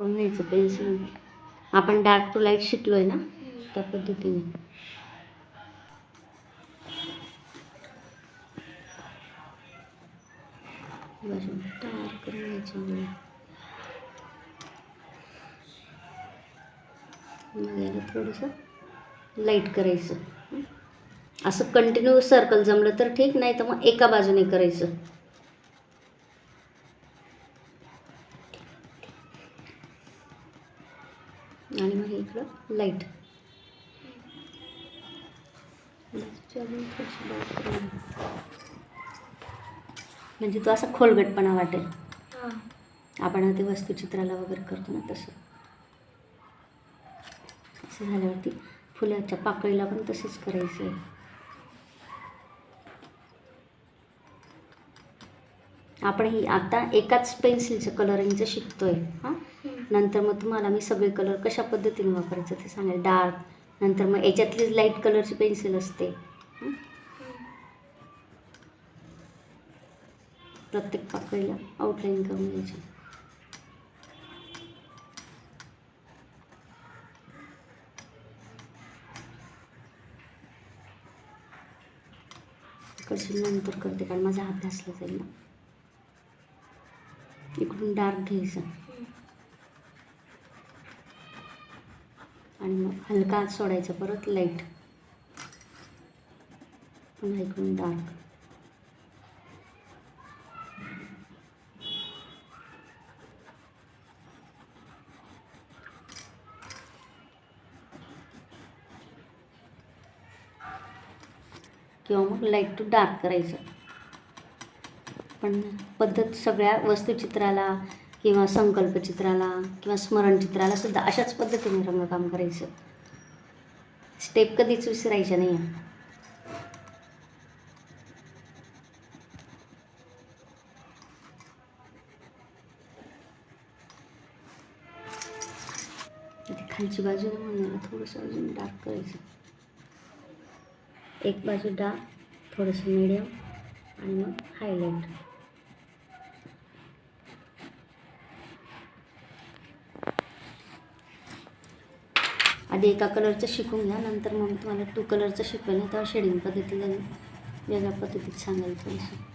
करून घ्यायचं पेन्सिल. आपण डार्क टू लाईट शिकलोय ना, त्या पद्धतीने. डार्क करून घ्यायचं. मग याला थोडंसं लाईट करायचं. असं कंटिन्यू सर्कल जमलं तर ठीक, नाही तर मग एका बाजूने करायचं. आणि मग इकडं लाईट. म्हणजे तो असा खोलगटपणा वाटेल. आपण ते वस्तुचित्राला वगैरे करतो ना तसं. असं झाल्यावरती फुलाच्या पाकळीला पण तसंच करायचं आहे. आपण ही आता एकाच पेन्सिलचं कलरिंगचं शिकतोय. हां, नंतर मग तुम्हाला मी सगळे कलर कशा पद्धतीने वापरायचं ते सांगेल. डार्क, नंतर मग याच्यातली लाईट कलरची पेन्सिल असते. प्रत्येक पाकळीला आउटलाईन करून घ्यायची. इकडची नंतर करते, कारण माझा हात घासला जाईल ना. इकडून डार्क घ्यायचं आणि मग हलका सोडायचा, परत लाईट, पुन्हा इकडून डार्क. किंवा मग लाईट टू डार्क करायचं. पण पद्धत सगळ्या वस्तुचित्राला किंवा संकल्पचित्राला किंवा स्मरणचित्राला सुद्धा अशाच पद्धतीने रंगकाम करायचं. स्टेप कधीच विसरायच्या नाही. खालची बाजू म्हणून याला थोडंसं अजून डार्क करायचं. एक बाजू डार्क, थोडंसं मीडियम आणि मग हायलाईट. आधी एका कलरचं शिकून घ्या, नंतर मग तुम्हाला 2 कलरचं शिकवेल, तेव्हा शेडिंग पद्धतीला वेगळ्या पद्धतीत सांगायला थोडंसं.